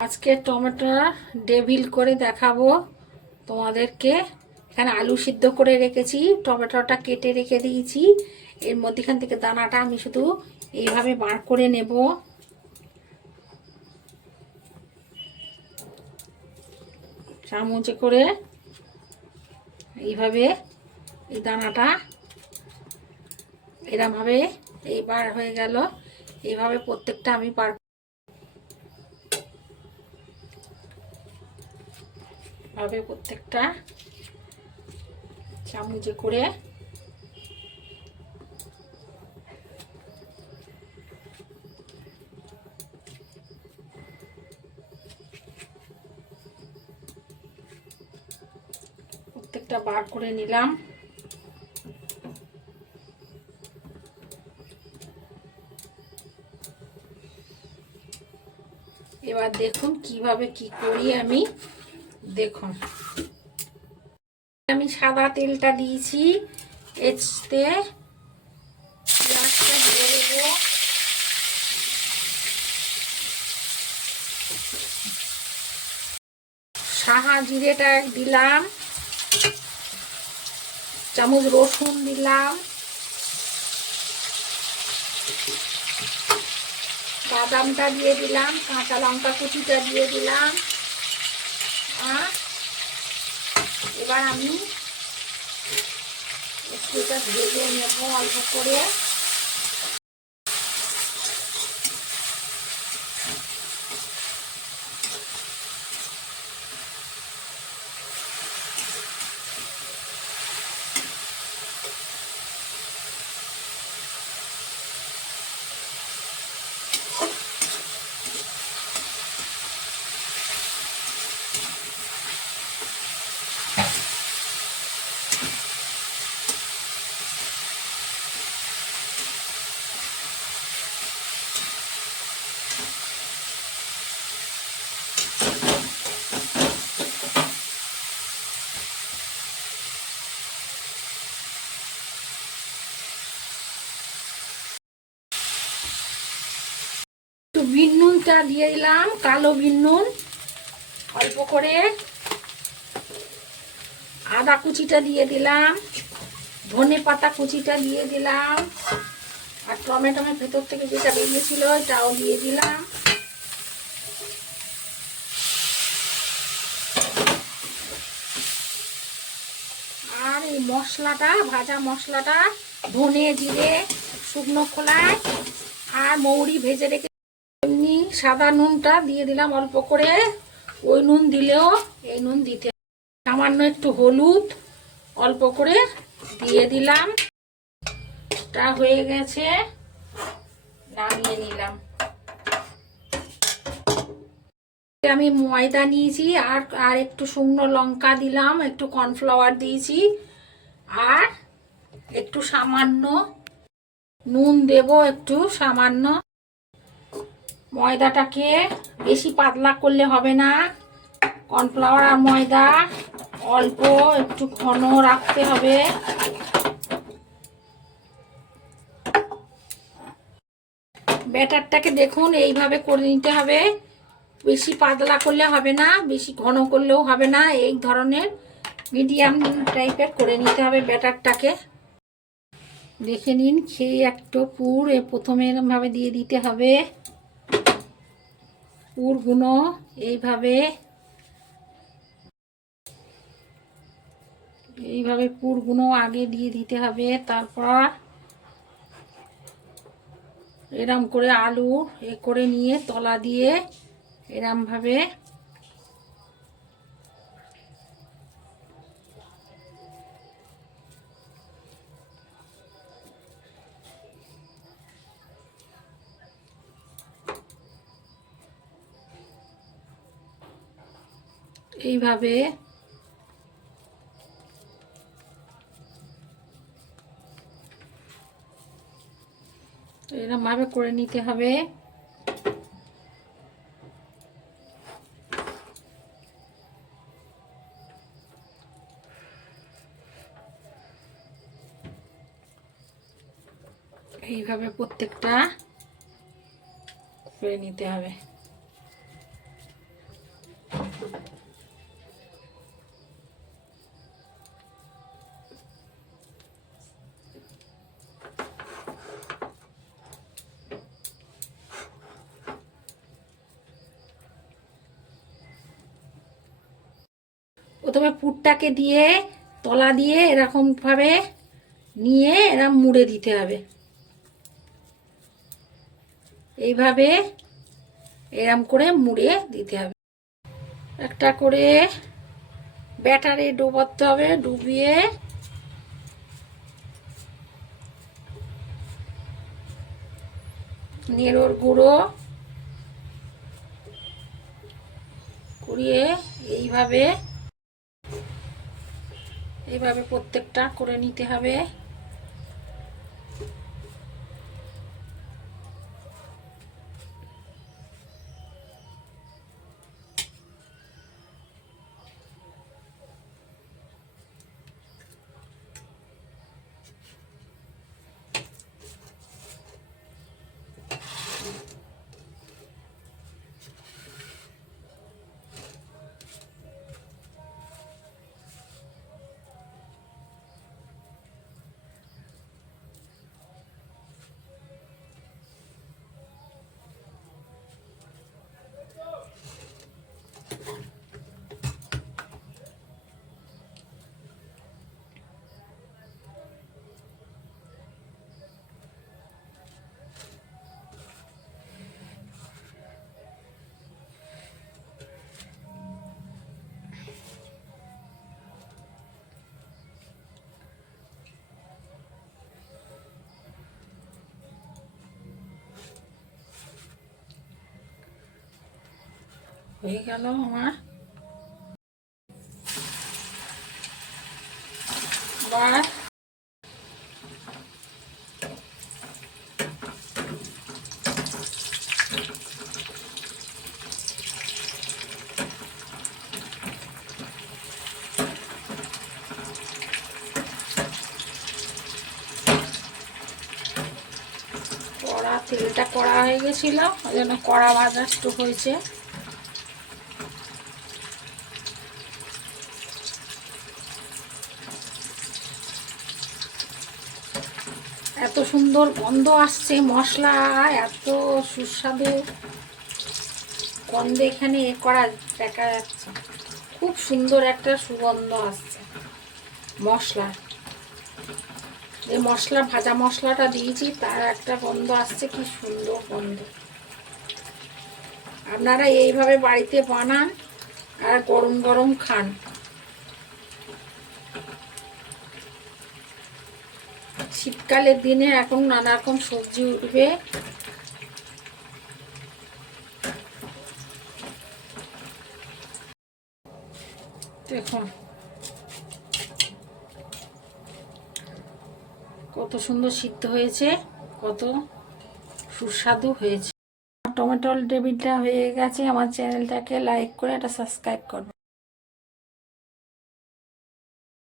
আজকে tomato devil করে দেখাবো তোমাদেরকে। এখানে আলু সিদ্ধ করে রেখেছি, টমেটোটা কেটে রেখে দিয়েছি। এর মধ্যেখান থেকে দানাটা আমি শুধু এইভাবে বার করে নেব। চামচে করে এইভাবে এই দানাটা এরমভাবে এই বার হয়ে গেল। এইভাবে প্রত্যেকটা আমি বার ভাবে প্রত্যেকটা চামচে করে প্রত্যেকটা বার করে নিলাম। এবার দেখুন কীভাবে কি করি আমি। দেখুন। আমি সাদা তেলটা দিয়েছি। এতে সাহা জিরেটা দিলাম। চামচ রসুন দিলাম। বাদামটা দিয়ে দিলাম, কাঁচা লঙ্কা কুচিটা দিয়ে দিলাম। এবার আমি একটু এটা ভেজে নেব অল্প করে একটু বিন দিয়ে দিলাম কালো বিন অল্প করে আদা কুচিটা দিয়ে দিলাম, ধনে পাতা কুচিটা দিয়ে দিলাম, আর টমেটোমের ভেতর থেকে যেটা বেরিয়েছিল ওটাও দিয়ে দিলাম। আর এই মশলাটা, ভাজা মশলাটা ধনে জিরে, শুকনো খোলায়, আর মৌরি ভেজে রেখে সাদা নুনটা দিয়ে দিলাম অল্প করে। ওই নুন দিলেও এই নুন দিতে সামান্য একটু হলুদ অল্প করে দিয়ে দিলাম। টা হয়ে গেছে, নামিয়ে নিলাম। আমি ময়দা নিয়েছি আর আর একটু শুকনো লঙ্কা দিলাম, একটু কর্নফ্লাওয়ার দিয়েছি। আর একটু সামান্য নুন দেব, একটু সামান্য ময়দাটাকে বেশি পাতলা করলে হবে না। কর্নফ্লাওয়ার আর ময়দা, অল্প একটু ঘন রাখতে হবে। ব্যাটারটাকে দেখুন, এইভাবে করে নিতে হবে। বেশি পাতলা করলে হবে না, বেশি ঘন করলেও হবে না। এই ধরনের মিডিয়াম টাইপের করে নিতে হবে ব্যাটারটাকে। দেখে নিন, খেয়ে একটু পুর প্রথমে এরমভাবে দিয়ে দিতে হবে। পুরগুলো এইভাবে এইভাবে পুরগুলো আগে দিয়ে দিতে হবে, তারপর এরম করে আলু এ করে নিয়ে তলা দিয়ে এরমভাবে এইভাবে। এরকম ভাবে করে নিতে হবে। এইভাবে প্রত্যেকটা করে নিতে হবে। প্রথমে পুরটাকে দিয়ে তলা দিয়ে এরকমভাবে নিয়ে এরকম মুড়ে দিতে হবে। এইভাবে এরম করে মুড়ে দিতে হবে। একটা করে ব্যাটারে ডোবাতে হবে, ডুবিয়ে নেড়োর গুঁড়ো কুড়িয়ে এইভাবে এইভাবে প্রত্যেকটা করে নিতে হবে। হয়ে গেল আমার কড়া তেলটা কড়া হয়ে গেছিল ওই জন্য কড়া একটু হয়েছে। এত সুন্দর গন্ধ আসছে, মশলা, এত সুস্বাদু। গন্ধ এখানে এ করা দেখা যাচ্ছে। খুব সুন্দর একটা সুগন্ধ আসছে, মশলা। যে মশলা, ভাজা মশলাটা দিয়েছি, তার একটা গন্ধ আসছে, কি সুন্দর গন্ধ। আপনারা এইভাবে বাড়িতে বানান আর গরম গরম খান। শীতকালের দিনে এখন নানা রকম সবজি উঠবে। দেখুন। কত সুন্দর সিদ্ধ হয়েছে, কত সুস্বাদু হয়েছে। টমেটোর টেবিলটা হয়ে গেছে। আমার চ্যানেলটাকে লাইক করে একটা সাবস্ক্রাইব করবে।